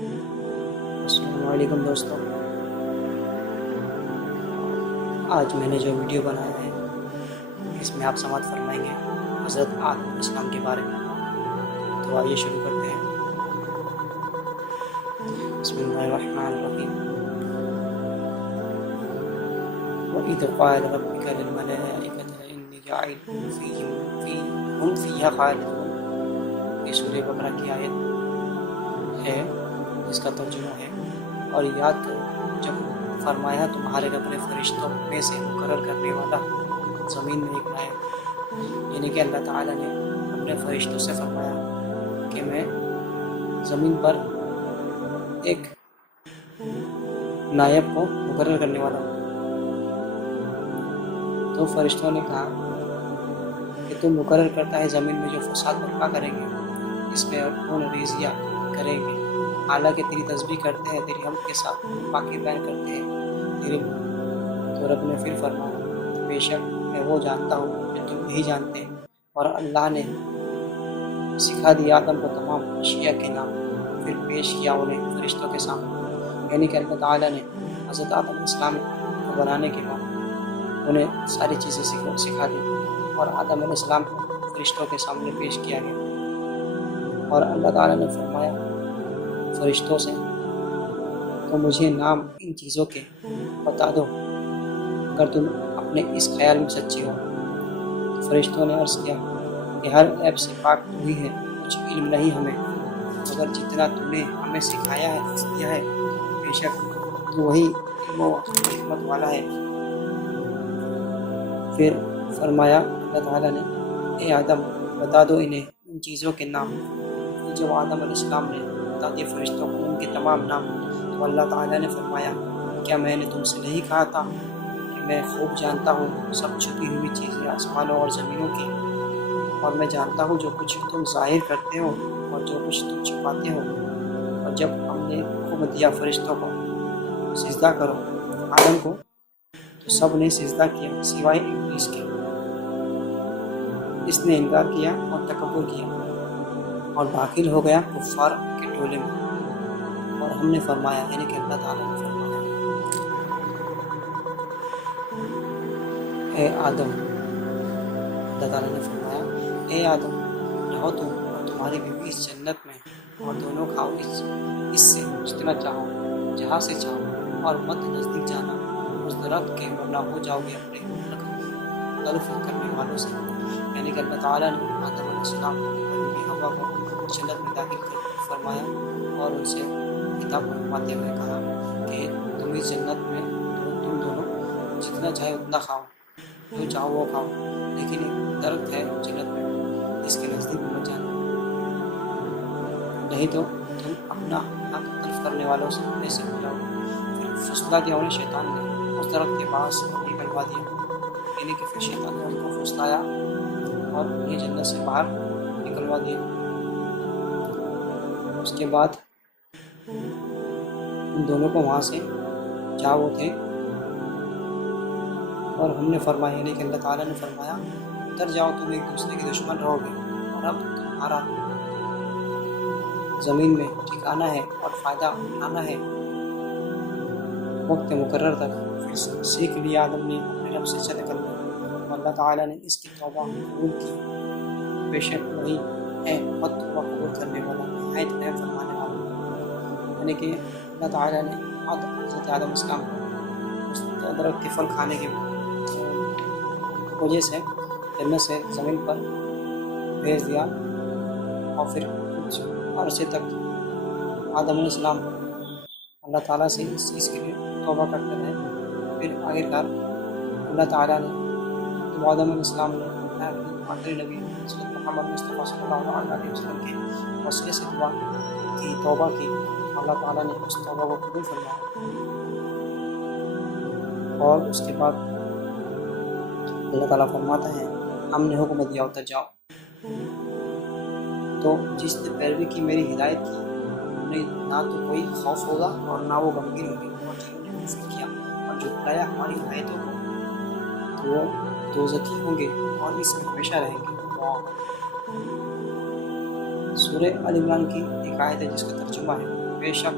السلام علیکم دوستوں، آج میں نے جو ویڈیو بنایا ہے اس میں آپ سماعت فرمائیں گے حضرت آدم علیہ السلام کے بارے میں۔ تو آئیے شروع کرتے ہیں۔ بسم اللہ الرحمن الرحیم۔ وَإِذْ قَالَ رَبُّكَ لِلْمَلَائِكَةِ إِنِّي جَاعِلٌ فِيهَا خَالِدًا، یہ سورہ بقرہ کی آیت ہے جس کا ترجمہ ہے، اور یاد کرو جب فرمایا تمہارے رب نے فرشتوں میں سے مقرر کرنے والا زمین میں ایک نائب، یعنی کہ اللہ تعالیٰ نے اپنے فرشتوں سے فرمایا کہ میں زمین پر ایک نائب کو مقرر کرنے والا ہوں۔ تو فرشتوں نے کہا کہ تم مقرر کرتا ہے زمین میں جو فساد برپا کریں گے، اس میں خون ریزیاں کریں گے، حالانکہ تیری تسبیح کرتے ہیں، تیری حمد کے ساتھ پاکی بیان کرتے ہیں تیرے۔ تو رب نے پھر فرمایا بے شک میں وہ جانتا ہوں جو تم نہیں جانتے، اور اللہ نے سکھا دیا آدم کو تمام اشیاء کے نام، پھر پیش کیا انہیں فرشتوں کے سامنے، یعنی کہ اللہ تعالیٰ نے حضرت آدم علیہ السلام کو بنانے کے بعد انہیں ساری چیزیں سکھا دی، اور آدم علیہ السلام کو فرشتوں کے سامنے پیش کیا گیا، اور اللہ تعالیٰ نے فرمایا فرشتوں سے تو مجھے نام ان چیزوں کے بتا دو اگر تم اپنے اس خیال میں سچے ہو۔ فرشتوں نے عرض کیا کہ ہر عیب سے پاک تو ہی ہے، کچھ علم نہیں ہمیں، مگر جتنا تم نے ہمیں سکھایا ہے دیا ہے، بے شک تو وہی علم و حکمت والا ہے۔ پھر فرمایا اللہ تعالیٰ نے اے آدم بتا دو انہیں ان چیزوں کے نام۔ جب آدم علیہ السلام نے بتا دیے فرشتوں کو ان کے تمام نام، تو اللہ تعالیٰ نے فرمایا کیا میں نے تم سے نہیں کہا تھا کہ میں خوب جانتا ہوں سب چھپی ہوئی چیزیں آسمانوں اور زمینوں کی، اور میں جانتا ہوں جو کچھ تم ظاہر کرتے ہو اور جو کچھ تم چھپاتے ہو۔ اور جب ہم نے حکم دیا فرشتوں کو سجدہ کرو آدم کو، تو سب نے سجدہ کیا سوائے ابلیس کے، اس نے انکار کیا اور تکبر کیا اور داخل ہو گیا کفار کے ٹولے میں۔ اور ہم نے فرمایا، یعنی کہ اللہ تعالیٰ نے فرمایا اے آدم، اللہ تعالیٰ نے فرمایا اے آدم رہو تم اور تمہاری بیوی اس جنت میں، اور دونوں کھاؤ اس سے جتنا چاہو جہاں سے چاہو، اور مت نزدیک جانا اس درخت کے، ورنہ ہو جاؤ گے اپنے تلف کرنے والوں سے۔ یعنی کہ اللہ تعالیٰ نے آدم علیہ السلام اور بیوی حوا کو جنت میں داخل فرمایا، اور ان سے کتاب پڑھواتے ہوئے کہا کہ تم اس جنت میں تم دونوں جتنا چاہے اتنا کھاؤ، جو چاہو وہ کھاؤ، لیکن ایک درخت ہے جنت میں اس کے نزدیک مت جانا، نہیں تو تم اپنا حق تلف کرنے والوں سے ایسے ہو جاؤ۔ پھر پھسلا دیا انہیں شیطان نے اس درخت کے پاس نکلوا دیا، یعنی کہ پھر شیطان نے ان کو پھسلایا اور انہیں جنت سے باہر نکلوا دیا۔ اس کے بعد ان دونوں کو وہاں سے جہاں وہ تھے، اور ہم نے فرمایا، یعنی کہ اللہ تعالیٰ نے فرمایا اتر جاؤ، تم ایک دوسرے کے دشمن رہو گے، اور اب تمہارا زمین میں ٹھکانا ہے اور فائدہ اٹھانا ہے وقت مقرر تک۔ پھر سیکھ لیا آدم نے اپنے رب سے چل کر، اللہ تعالیٰ نے اس کی توبہ قبول کی، بے شک وہی ہے بہت توبہ قبول کرنے والا، نہایت رحم فرمانے والا۔ یعنی کہ اللہ تعالیٰ نے حضرت آدم علیہ السلام کو اس درخت کے پھل کھانے کی وجہ سے جنت سے زمین پر بھیج دیا، اور پھر کچھ عرصے تک آدم علیہ السلام اللہ تعالیٰ سے اس چیز کے لیے توبہ کرتے رہے۔ پھر آخر کار اللہ تعالیٰ نے جب آدم علیہ السلام نے آخری نبی حضرت محمد مصطفیٰ صلی اللہ علیہ وسلم کے وسیلے سے دعا کی، توبہ کی، اللہ تعالیٰ نے اس توبہ کو قبول فرمایا، اور اس کے بعد اللہ تعالیٰ فرماتا ہے ہم نے حکم دیا اتر جاؤ۔ تو جس نے پیروی کی میری ہدایت کی، انہیں نہ تو کوئی خوف ہوگا اور نہ وہ غمگین ہوگی، اور جنہوں نے کفر کیا اور جھٹلایا ہماری ہدایتوں کو، تو وہ دوزخی ہوں گے اور اس میں ہمیشہ رہیں گے۔ سورہ آل عمران کی ایک آیت ہے جس کا ترجمہ ہے بے شک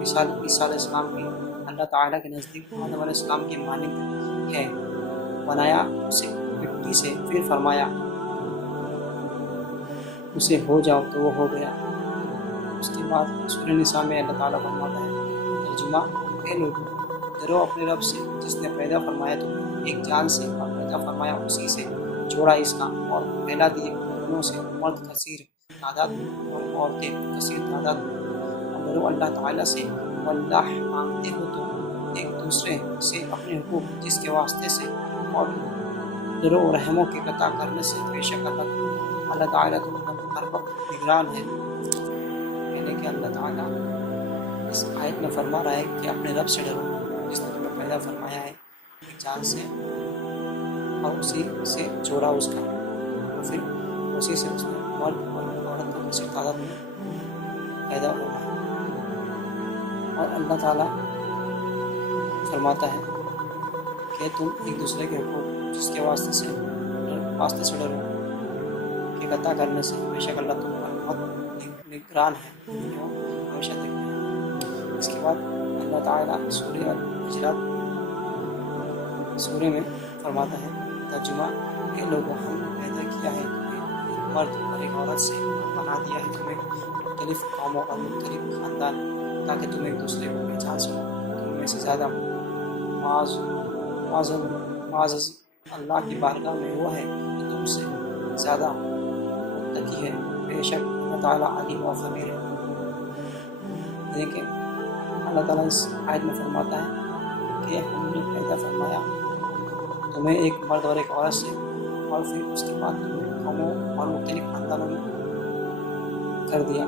مثال عیسیٰ علیہ السلام کی اللہ تعالیٰ کے نزدیک آدم علیہ السلام کے مانند ہے. بنایا اسے مٹی سے، پھر فرمایا اسے ہو جاؤ تو وہ ہو گیا. اس کے بعد سورہ نساء میں اللہ تعالیٰ فرماتا ہے ترجمہ: اے لوگوں، ڈرو اپنے رب سے جس نے پیدا فرمایا تمہیں ایک جان سے اور پیدا فرمایا اسی سے جوڑا اس کا اور پھیلا دیے دونوں سے مرد کثیر تعداد میں اور عورتیں کثیر تعداد میں. اور ڈرو اللہ تعالیٰ سے واللہ مانگتے ہو تو ایک دوسرے سے اپنے حقوق جس کے واسطے سے، اور ڈرو رحموں کے قطع کرنے سے، بے شک اللہ تعالیٰ تم پر ہر وقت نگران ہے. یعنی کہ اللہ تعالیٰ اس آیت میں فرما رہا ہے کہ اپنے رب سے ڈرو جس نے تمہیں پیدا فرمایا ہے ایک جان سے اور اسی سے جوڑا اس کا، اور پھر اسی سے اس نے مرد اور عورت کو کسی تعداد میں پیدا فرمایا. اور اللہ تعالیٰ فرماتا ہے کہ تم ایک دوسرے کے حقوق جس کے واسطے سے ڈرو کہ قطع کرنے سے، بے شک اللہ تم پر بہت نگران ہے جو ہمیشہ دیکھتے ہیں. اس کے بعد اللہ تعالیٰ سورہ الحجرات سورہ میں فرماتا ہے ترجمہ: اے لوگوں، ہم نے پیدا کیا ہے تمہیں ایک مرد اور ایک عورت سے، بنا دیا ہے تمہیں مختلف قوموں اور مختلف خاندان تاکہ تم ایک دوسرے کو پہچان سکو. تم میں سے زیادہ معزز اللہ کی بارگاہ میں وہ ہے کہ تم سے زیادہ متقی ہے. بے شک اللہ تعالیٰ علیم و خبیر ہے. دیکھیں اللہ تعالیٰ اس آیت میں فرماتا ہے کہ ہم نے پیدا فرمایا تمہیں ایک مرد اور ایک عورت سے، اور پھر اس کے بعد تمہیں قوموں اور مختلف خاندانوں میں کر دیا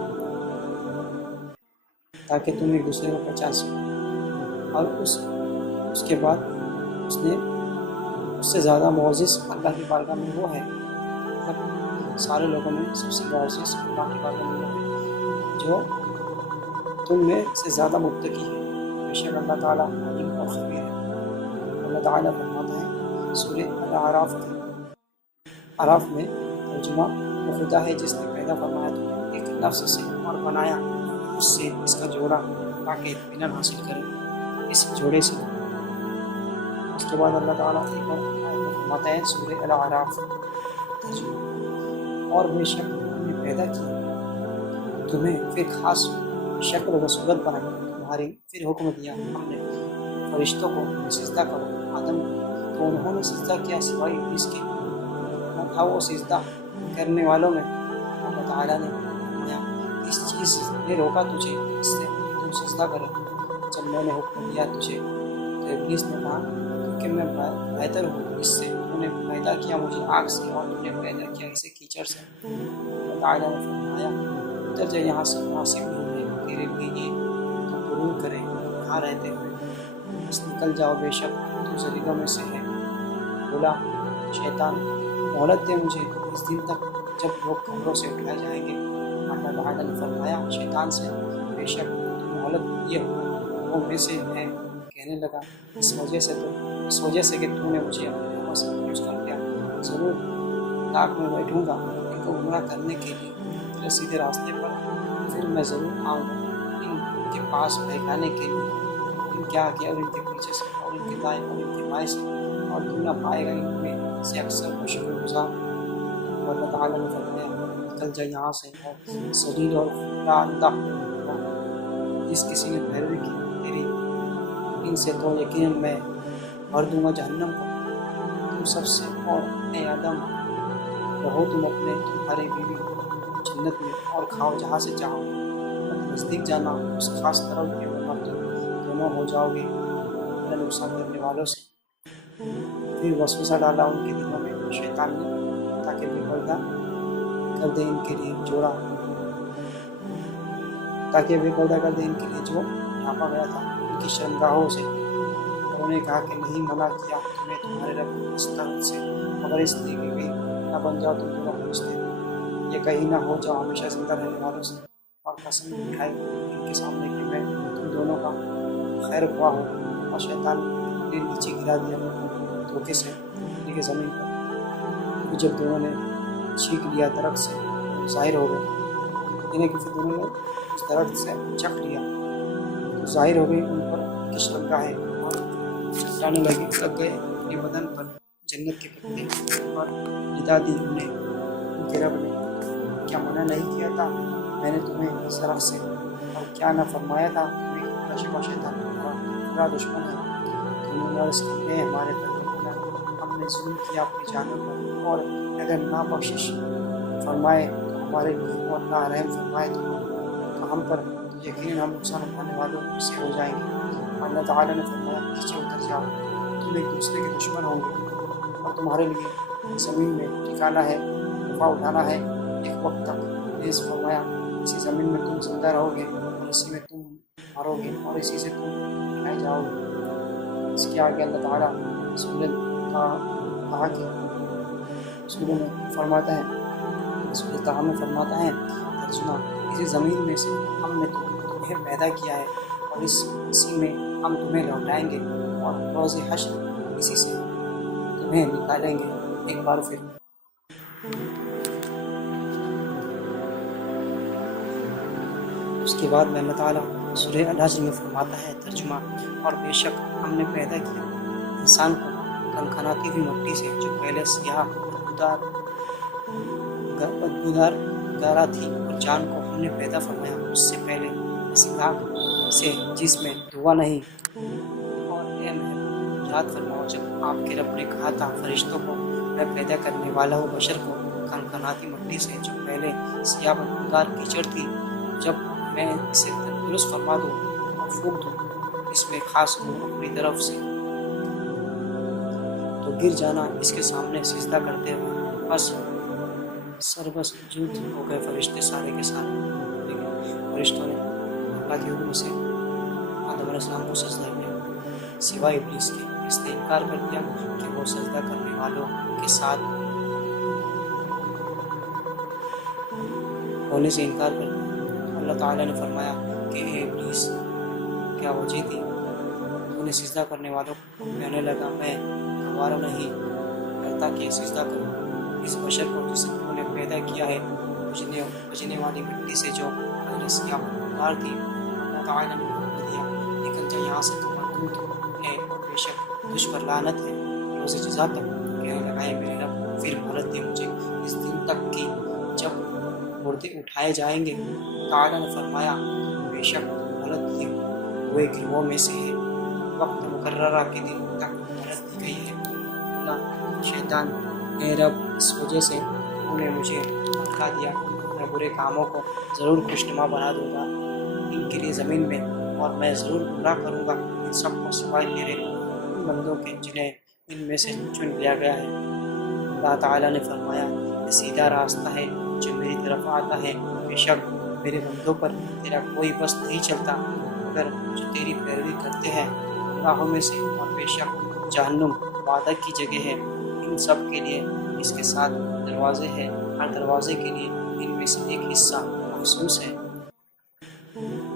تاکہ تم ایک دوسرے کو پہچان سکو. اور اس کے بعد اس نے اس سے زیادہ معزز اللہ کی بارگاہ میں وہ ہے، مطلب سارے لوگوں میں سب سے معزز اللہ کی بارگاہ میں وہ ہے جو تم میں سے زیادہ متقی ہے. بے شک اللہ تعالیٰ علیم اور خبیر ہے. اللہ تعالیٰ فرماتا ہے سورہ اعراف میں ترجمہ: وہ خدا ہے جس نے پیدا فرمایا تمہیں ایک نفس سے اور بنایا اس سے اس کا جوڑا تاکہ اطمینان حاصل کرے اس جوڑے سے. اس کے بعد اللہ تعالیٰ ایک اور فرماتا ہے سورہ الاعراف ترجمہ: اور بے شک ہم نے پیدا کیا تمہیں پھر خاص شکل و صورت بنائی تمہاری، پھر حکم دیا ہم نے فرشتوں کو سجدہ کرو آدم کو، تو انہوں نے سجدہ کیا سوائے ابلیس کے. نہ تھا وہ سجدہ کرنے والوں میں. اللہ تعالیٰ نے فرمایا اس چیز نے روکا تجھے اس سے تم سجدہ کرو جب میں نے حکم دیا تجھے. تو ابلیس نے کہا کہ میں بہتر ہوں اس سے، تو نے پیدا کیا مجھے آگ سے اور تو نے پیدا کیا اسے کیچڑ سے. اللہ تعالیٰ نے فرمایا اتر جائے یہاں سے، مناسب نہیں ہے تیرے لیے یہ تو غرور کرے یہاں رہتے ہوئے. بس نکل جاؤ، بے شک تو ذلیلوں میں سے ہے. بولا شیطان مہلت دے مجھے اس دن تک جب لوگ قبروں سے اٹھائے جائیں گے. اللہ تعالیٰ نے فرمایا شیطان سے بے شک تو مہلت دیے وہ میں سے ہے. کہنے لگا اس وجہ سے کہ تو نے مجھے اپنے نعمت سے محفوظ کر دیا، ضرور تاک میں بیٹھوں گا ان کو گمراہ کرنے کے لیے تیرے سیدھے راستے پر. پھر میں ضرور آؤں گا ان کے پاس بہکانے کے لیے ان کے آگے اور ان کے پیچھے سے اور ان کے دائیں اور ان کے بائیں سے، اور تو نہ پائے گا ان میں سے اکثر کو شکر گزار. اور اللہ تعالیٰ نے فرمایا نکل جائے یہاں سے اور ذلیل اور خدا جس کسی نے پیروی کی تیری ان سے تو یقیناً میں بھر دوں گا جہنم کو تم سب سے. اور اے آدم رہو تم اپنے تمہارے بیوی جنت میں اور کھاؤ جہاں سے چاہو، نزدیک جانا اس خاص طرح کے ورنہ تم دونوں ہو جاؤ گے نقصان کرنے والوں سے. پھر وسوسہ ڈالا ان کے دلوں میں شیطان نے تاکہ بے پردہ کر دے ان کے لیے جو ڈھانپا گیا تھا ان کی شرمگاہوں سے. انہوں نے کہا کہ نہیں، منع کیا تمہیں تمہارے رب اس طرح سے مگر اس لیے کہ کہیں نہ بن جاؤ تم دونوں فرشتے، یہ کہیں نہ ہو جاؤ ہمیشہ زندہ رہنے والوں سے. اور قسم اٹھائی ان کے سامنے کہ میں تم دونوں کا خیر خواہ ہوں. اور شیطان نے نیچے گرا دیا دھوکے سے کے زمین پر. جب دونوں نے چھینک لیا درخت سے ظاہر ہو گئے، یعنی کہ پھر دونوں نے اس درخت سے چکھ لیا تو ظاہر ہو گئی ان پر کی شرمگاہیں اور چٹانے لگ گئے اپنے بدن پر جنت کے پتے اور ندا دی انہیں ان کے رب نے کیا منع نہیں کیا تھا میں نے تمہیں اس طرف سے اور کیا نہ فرمایا تھا تمہیں رشک و شیطان تمہارا دشمن ہے تم نے عرض کی اے ہمارے پروردگار ہم نے ظلم کیا اپنی جانوں پر اور اگر نہ بخشش فرمائے تو ہمارے لیے اور نہ رحم فرمائے تو ہم پر یقیناً ہم نقصان اٹھانے والوں سے ہو جائیں گے اللہ تعالیٰ نے فرمایا نیچے اتر جاؤ تم ایک دوسرے کے دشمن ہوں گے اور تمہارے لیے زمین میں ٹھکانا ہے دفاع اٹھانا ہے ایک وقت تک نیز فرمایا اسی زمین میں تم زندہ رہو گے اور اسی میں تم مرو گے اور اسی سے تم اٹھائے جاؤ گے اس کے آگے اللہ تعالیٰ کہا کہ رسولوں میں فرماتا ہے رسول تعالیٰ میں فرماتا ہے ترجمہ اسی زمین میں سے ہم نے تمہیں پیدا کیا ہے اور اسی میں ہم تمہیں لوٹائیں گے اور روز حشر اسی سے تمہیں نکالیں گے ایک بار پھر اس کے بعد میں اللہ تعالیٰ سورہ الحجر میں فرماتا ہے ترجمہ اور بے شک ہم نے پیدا کیا انسان کو کنکھناتی ہوئی مٹی سے جو پہلے سیاہ بدبودار گارا تھی اور جان کو ہم نے پیدا فرمایا اس سے پہلے اسی آگ سے جس میں دھواں نہیں اور اے محبوب یاد فرماؤ جب آپ کے رب نے کہا تھا فرشتوں کو میں پیدا کرنے والا ہوں بشر کو کنکھناتی مٹی سے جو پہلے سیاہ بدبودار کیچڑ تھی جب میں اسے درست فرما دوں اور پھونک دوں اس میں خاص ہوں اپنی طرف سے تو گر جانا اس کے سامنے سجدہ کرتے ہوئے بس سربس جود ہو گئے فرشتے سارے کے سارے لیکن فرشتوں نے اللہ کے حکم سے آدم علیہ السلام کو سجدہ کیا سوائے ابلیس کے اس نے انکار کر دیا کہ وہ سجدہ کرنے والوں کے ساتھ ہونے سے انکار کر دیا اللہ تعالیٰ نے فرمایا کہ اے ابلیس کیا وجہ تھی تو نے سجدہ کرنے والوں کو کہنے لگا میں گوارا نہیں کرتا کہ سجدہ کروں اس بشر کو جس کو نے پیدا کیا ہے بجنے والی مٹی سے جو سیاہ بدبودار تھی اللہ تعالیٰ نے حکم دیا نکل جا یہاں سے تو مردود ہے بے شک تجھ پر لعنت ہے روز جزا تک کہنے لگا ہے میرے رب پھر مہلت دے مجھے اس دن تک کہ جب مردے اٹھائے جائیں گے تعالیٰ نے فرمایا بے شک مہلت دی ہوئے گروہوں میں سے ہے وقت مقررہ کے دن تک مہلت دی گئی ہے اللہ شیطان اے رب اس وجہ سے انہوں نے مجھے دھوکا دیا میں برے کاموں کو ضرور خوشنما بنا دوں گا ان کے لیے زمین میں اور میں ضرور گمراہ کروں گا ان سب کو سوائے تیرے ان بندوں کے جنہیں ان میں سے چن لیا گیا ہے اللہ تعالیٰ نے فرمایا یہ سیدھا راستہ ہے جو میری طرف آتا ہے بے شک میرے بندوں پر تیرا کوئی بس نہیں چلتا مگر جو تیری پیروی کرتے ہیں راہوں میں سے اور بے شک جہنم وعدہ کی جگہ ہے ان سب کے لیے اس کے ساتھ دروازے ہیں ہر دروازے کے لیے ان میں سے ایک حصہ مخصوص ہے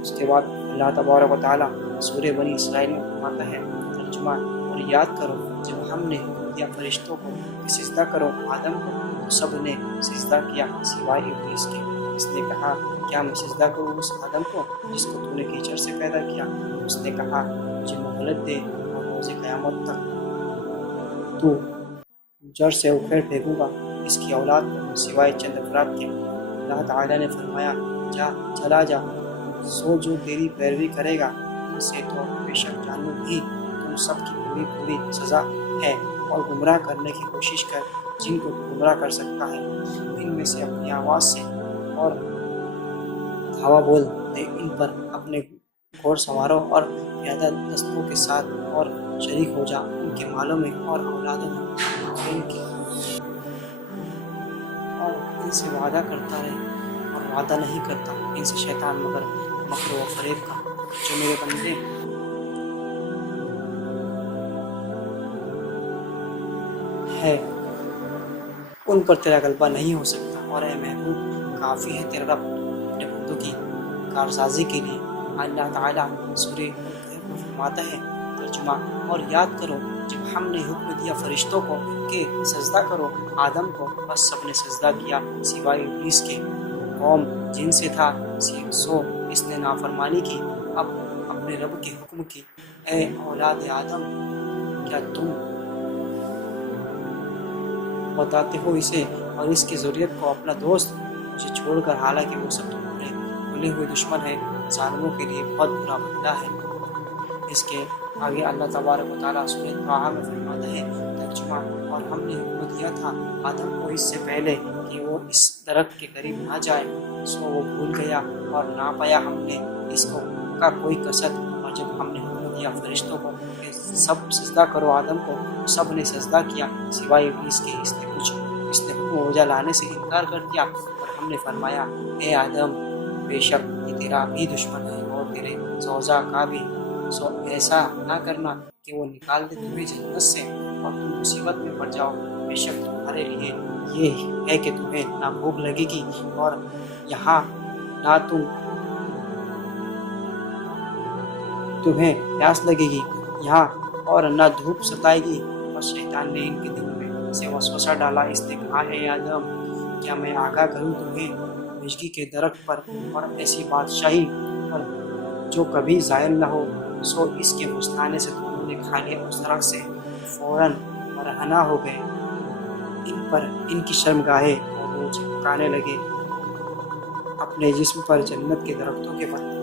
اس کے بعد اللہ تبارک و تعالیٰ سورہ بنی اسرائیل میں فرماتا ہے ترجمہ اور یاد کرو جب ہم نے دیا فرشتوں کو کہ سجدہ کرو آدم کو تو سب نے سجدہ کیا سوائے ابلیس کے اس نے کہا کیا میں سجدہ کروں اس آدم کو جس کو تو نے کیچڑ سے پیدا کیا اس نے کہا مجھے مہلت دے اور روز قیامت تک تو جڑ سے اکھیڑ پھینکوں گا اس کی اولاد کو سوائے چند افراد کے اللہ تعالیٰ نے فرمایا چلا جا سو جو تیری پیروی کرے گا ان سے تو بے شک جانو بھی تم سب کی پوری سزا ہے اور گمراہ کرنے کی کوشش کر جن کو تو گمراہ کر سکتا ہے ان میں سے اپنی آواز سے اور دھاوا بول دے ان پر اپنے گھوڑ سواروں اور پیادہ دستوں کے ساتھ اور شریک ہو جا ان کے مالوں میں اور اولادوں میں ان کی اور ان سے وعدہ کرتا رہے اور وعدہ نہیں کرتا ان سے شیطان مگر مکر و فریب کا جو میرے بندے ہے ان پر تیرا غلبہ نہیں ہو سکتا اور اے محبوب کافی ہے تیرا رب اپنے بندوں کی کارسازی کے لیے اللہ تعالیٰ سورہ میں فرماتا ہے ترجمہ اور یاد کرو جب ہم نے حکم دیا فرشتوں کو کہ سجدہ کرو آدم کو بس سب نے سجدہ کیا سوائے ابلیس کے قوم جن سے تھا سو اس نے نافرمانی کی اب اپنے اپنے رب کے حکم کی، اے اولاد آدم، کیا تم بتاتے ہو اسے اور اس کی ضروریت کو اپنا دوست مجھے چھوڑ کر، حالانکہ وہ سب تمہارے کھلے ہوئے دشمن ہیں، ظالموں کے لیے بہت برا بدلہ ہے۔ اس کے آگے اللہ تبارک و تعالیٰ سورۃ طٰہٰ میں فرماتا ہے ترجمہ، اور ہم نے حکم دیا تھا آدم کو اس سے پہلے کہ وہ اس درخت کے قریب نہ جائے، سو وہ بھول گیا اور نہ پایا ہم نے اس کو کا کوئی کسر۔ اور جب ہم نے حکم دیا فرشتوں کو کہ سب سجدہ کرو آدم کو، سب نے سجدہ کیا سوائے ابلیس کے، اس نے حکم وجہ لانے سے انکار کر دیا۔ اور ہم نے فرمایا اے آدم، بے شک یہ تیرا بھی دشمن ہے اور تیرے زوجہ کا بھی، سو ایسا نہ کرنا کہ وہ نکال دے تمہیں جنت سے اور تم مصیبت میں پڑ جاؤ۔ بے شک تمہارے لیے یہ ہے کہ تمہیں نہ بھوک لگے گی اور یہاں نہ تمہیں پیاس لگے گی یہاں، اور نہ دھوپ ستائے گی۔ اور شیطان نے ان کے دل میں سے وسوسہ ڈالا، اس نے کہا اے آدم، کیا میں آگاہ کروں تمہیں ہمیشگی کے درخت پر اور ایسی بادشاہی پر جو کبھی زائل نہ ہو؟ سو اس کے پھسلانے سے تم نے کھا لیا اس درخت سے، فوراً برہنہ ہو گئے ان پر ان کی شرمگاہیں، اور وہ چپکانے لگے اپنے جسم پر جنت کے درختوں کے پتے۔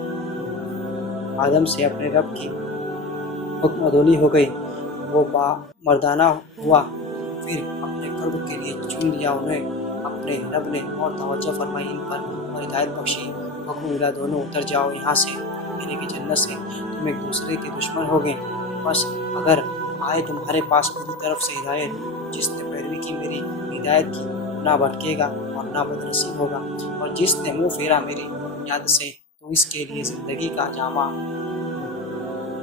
آدم سے اپنے رب کی حکم ادونی ہو گئی، وہ با مردانہ ہوا، پھر اپنے قرب کے لیے چن لیا انہیں اپنے رب نے، اور توجہ فرمائی ان پر اور ہدایت بخشی۔ حکم ملا دونوں اتر جاؤ یہاں سے، یعنی کہ جنت سے، تم ایک دوسرے کے دشمن ہو گئے، بس اگر آئے تمہارے پاس میری طرف سے ہدایت، جس نے پیروی کی میری ہدایت کی نہ بھٹکے گا اور نہ بدنصیب ہوگا، اور جس نے منہ پھیرا میری یاد سے تو اس کے لیے زندگی کا جامع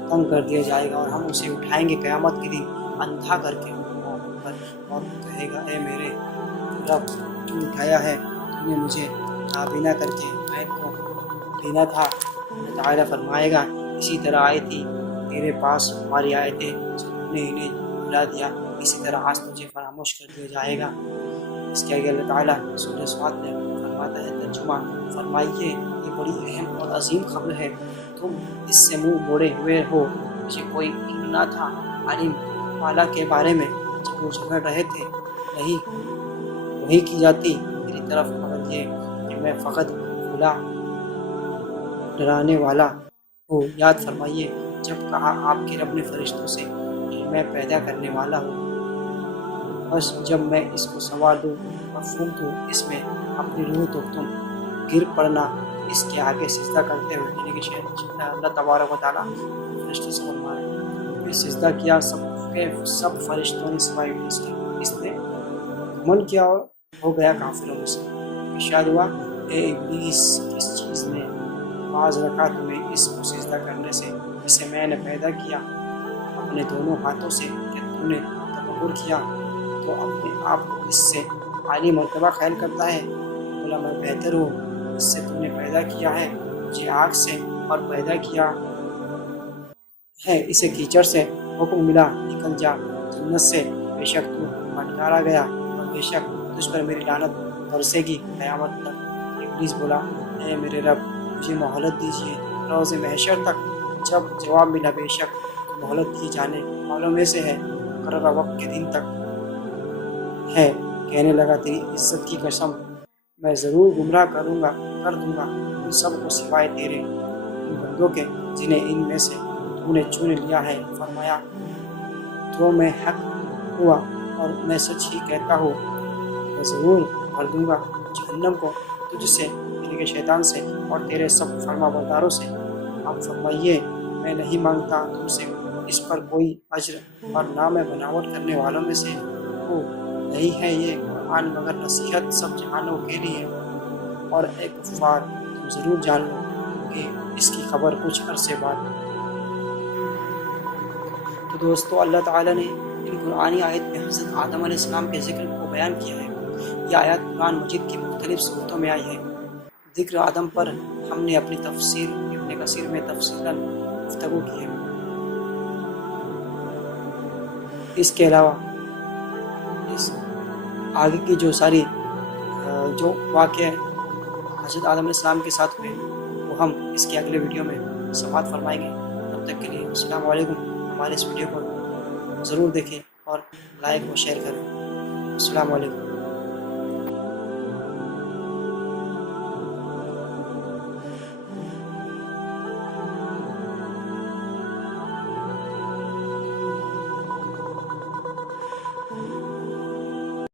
تنگ کر دیا جائے گا، اور ہم اسے اٹھائیں گے قیامت کے دن اندھا کر کے پر، اور وہ کہے گا اے میرے رب، تو اٹھایا ہے تو نے مجھے نابینا کر کے، میں کو بینا تھا۔ اللہ تعالیٰ فرمائے گا اسی طرح آئی تھی تیرے پاس ہماری آیتیں، تم نے انہیں بھلا دیا، اسی طرح آج تجھے فراموش کر دیا جائے گا۔ اس کے آگے اللہ تعالیٰ سورہ صاد میں فرماتا ہے ترجمہ، فرمائیے یہ بڑی اہم اور عظیم خبر ہے، تم اس سے منہ موڑے ہوئے ہو۔ مجھے کوئی علم نہ تھا عالم والا کے بارے میں، جب وہ جھگڑ رہے تھے نہیں وہی کی جاتی میری طرف، مگر یہ کہ میں فقط کھلا ڈرانے والا ہوں۔ یاد فرمائیے جب کہا آپ کے رب نے فرشتوں سے کہ میں پیدا کرنے والا ہوں، بس جب میں اس کو سنوار دوں اور پھونک دوں اس میں اپنی روح تو تم گر پڑنا اس کے آگے سجدہ کرتے ہوئے، یعنی کہ اللہ تبارک و تعالیٰ فرشتوں سے فرمایا۔ پھر سجدہ کیا سب فرشتوں نے سوائے ابلیس کے، اس نے گھمنڈ کیا اور ہو گیا کافروں میں سے۔ ارشاد ہوا اے ابلیس، کس چیز نے باز رکھا تمہیں اس کو سجدہ کرنے سے جسے میں نے پیدا کیا اپنے دونوں ہاتھوں سے؟ کہ تم نے تکبر کیا تو اپنے آپ کو اس سے عالی مرتبہ خیال کرتا ہے؟ بولا میں بہتر ہوں، اس سے تم نے پیدا کیا ہے مجھے آگ سے اور پیدا کیا ہے اسے کیچڑ سے۔ حکم ملا نکل جا جنت سے، بے شک تو پھٹکارا گیا اور بے شک تجھ پر میری لعنت برسے گی قیامت تک۔ ابلیس بولا اے میرے رب، مجھے مہلت دیجیے روز محشر تک۔ جب جواب ملا بے شک مہلت دی جانے والوں میں سے ہے، مقررہ وقت کے دن تک ہے، کہنے لگا تیری عزت کی قسم، میں ضرور گمراہ کر دوں گا ان سب کو سوائے تیرے ان بندوں کے جنہیں ان میں سے تو نے چن لیا ہے۔ فرمایا تو میں حق ہوا اور میں سچ ہی کہتا ہوں، میں ضرور بھر دوں گا جہنم کو تجھ سے، یعنی کہ شیطان سے، اور تیرے سب فرما برداروں سے۔ آپ فرمائیے میں نہیں مانگتا تم سے اس پر کوئی اجر، اور نہ میں بناوٹ کرنے والوں میں سے ہوں، نہیں ہے یہ قرآن مگر نصیحت سب جہانوں کے لیے۔ اور اے کفار، تم ضرور جان لو کہ اس کی خبر کچھ عرصے بعد۔ تو دوستو اللہ تعالیٰ نے ان قرآنی آیت میں حضرت آدم علیہ السلام کے ذکر کو بیان کیا ہے۔ یہ آیات قرآن مجید کی مختلف صورتوں میں آئی ہے۔ ذکر آدم پر ہم نے اپنی تفسیر ابن کثیر میں تفصیلاً گفتگو کی ہے۔ اس کے علاوہ اس آگے کی جو واقعہ حضرت آدم علیہ السلام کے ساتھ ہوئے وہ ہم اس کے اگلے ویڈیو میں سماعت فرمائیں گے۔ تب تک کے لیے السلام علیکم. ہمارے اس ویڈیو کو ضرور دیکھیں اور لائک و شیئر کریں. السلام علیکم.